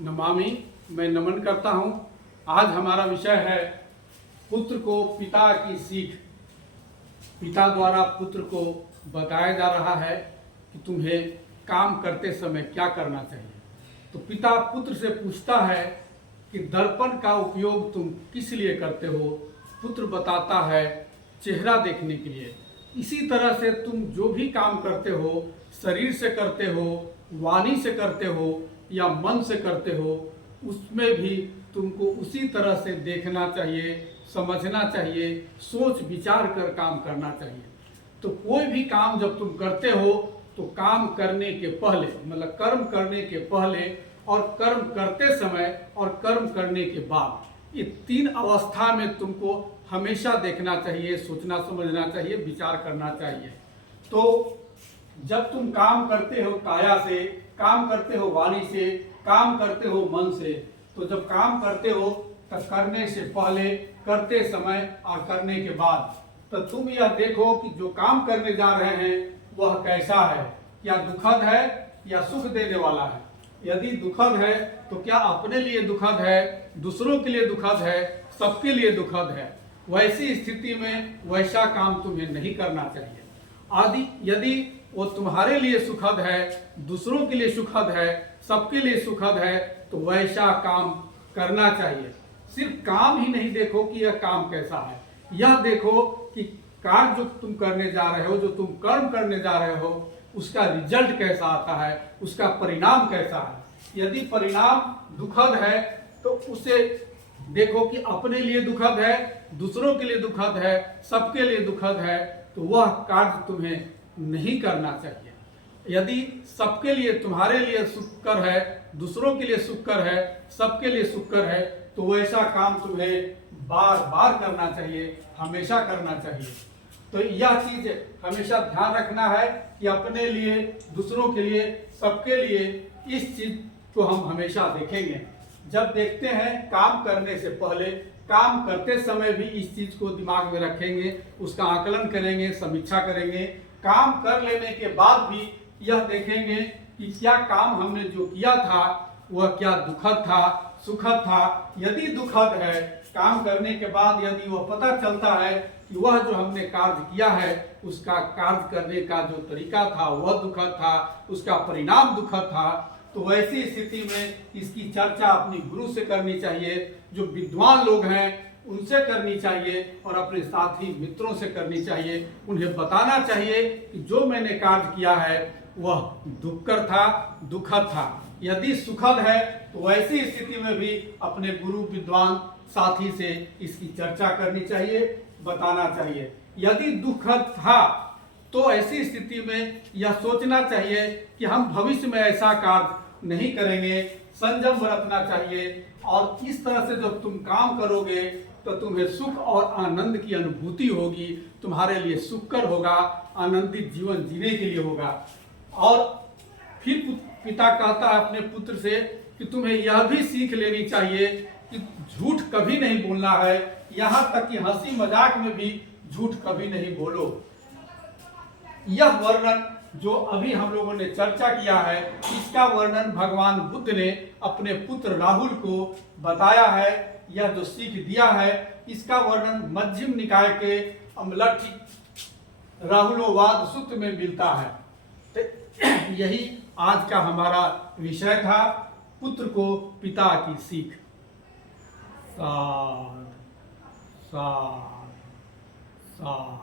नमामि। मैं नमन करता हूँ। आज हमारा विषय है पुत्र को पिता की सीख। पिता द्वारा पुत्र को बताया जा रहा है कि तुम्हें काम करते समय क्या करना चाहिए। तो पिता पुत्र से पूछता है कि दर्पण का उपयोग तुम किस लिए करते हो। पुत्र बताता है चेहरा देखने के लिए। इसी तरह से तुम जो भी काम करते हो, शरीर से करते हो, वाणी से करते हो या मन से करते हो, उसमें भी तुमको उसी तरह से देखना चाहिए, समझना चाहिए, सोच विचार कर काम करना चाहिए। तो कोई भी काम जब तुम करते हो तो काम करने के पहले, मतलब कर्म करने के पहले और कर्म करते समय और कर्म करने के बाद, ये तीन अवस्था में तुमको हमेशा देखना चाहिए, सोचना समझना चाहिए, विचार करना चाहिए। तो जब तुम काम करते हो काया से, काम करते हो वाणी से, काम करते हो मन से, तो जब काम करते हो तो करने से पहले, करते समय और करने के बाद, तो तुम यह देखो कि जो काम करने जा रहे हैं वह कैसा है, क्या दुखद है या सुख देने वाला है। यदि दुखद है तो क्या अपने लिए दुखद है, दूसरों के लिए दुखद है, सबके लिए दुखद है। वैसी स्थिति में वैसा काम तुम्हें नहीं करना चाहिए। आदि यदि वो तुम्हारे लिए सुखद है, दूसरों के लिए सुखद है, सबके लिए सुखद है, तो वैसा काम करना चाहिए। सिर्फ काम ही नहीं देखो कि यह काम कैसा है, यह देखो कि कार्य जो तुम करने जा रहे हो, जो तुम कर्म करने जा रहे हो, उसका रिजल्ट कैसा आता है, उसका परिणाम कैसा है। यदि परिणाम दुखद है तो उसे देखो कि अपने लिए दुखद है, दूसरों के लिए दुखद है, सबके लिए दुखद है, तो वह कार्य तुम्हें नहीं करना चाहिए। यदि सबके लिए, तुम्हारे लिए सुखकर है, दूसरों के लिए सुखकर है, सबके लिए सुखकर है, तो वैसा काम तुम्हें बार बार करना चाहिए, हमेशा करना चाहिए। तो यह चीज हमेशा ध्यान रखना है कि अपने लिए, दूसरों के लिए, सबके लिए इस चीज को हम हमेशा देखेंगे। जब देखते हैं काम करने से पहले, काम करते समय भी इस चीज को दिमाग में रखेंगे, उसका आकलन करेंगे, समीक्षा करेंगे। काम कर लेने के बाद भी यह देखेंगे कि क्या काम हमने जो किया था वह क्या दुखद था, सुखद था। यदि दुखद है, काम करने के बाद यदि वह पता चलता है कि वह जो हमने कार्य किया है, उसका कार्य करने का जो तरीका था वह दुखद था, उसका परिणाम दुखद था, तो वैसी स्थिति में इसकी चर्चा अपनी गुरु से करनी चाहिए, जो विद्वान लोग हैं उनसे करनी चाहिए, और अपने साथी मित्रों से करनी चाहिए। उन्हें बताना चाहिए कि जो मैंने कार्य किया है वह दुखकर था, दुखद था। यदि सुखद है तो वैसी स्थिति में भी अपने गुरु विद्वान साथी से इसकी चर्चा करनी चाहिए, बताना चाहिए। यदि दुखद था तो ऐसी स्थिति में यह सोचना चाहिए कि हम भविष्य में ऐसा कार्य नहीं करेंगे, संयम बरतना चाहिए। और इस तरह से जब तुम काम करोगे तो तुम्हें सुख और आनंद की अनुभूति होगी, तुम्हारे लिए सुखकर होगा, आनंदित जीवन जीने के लिए होगा। और फिर पिता कहता है अपने पुत्र से कि तुम्हें यह भी सीख लेनी चाहिए कि झूठ कभी नहीं बोलना है, यहाँ तक कि हंसी मजाक में भी झूठ कभी नहीं बोलो। यह वर्णन जो अभी हम लोगों ने चर्चा किया है, इसका वर्णन भगवान बुद्ध ने अपने पुत्र राहुल को बताया है। यह जो सीख दिया है, इसका वर्णन मध्यम निकाय के अमलट्ठ राहुलोवाद सूत्र में मिलता है। तो यही आज का हमारा विषय था, पुत्र को पिता की सीख। सार सार सार।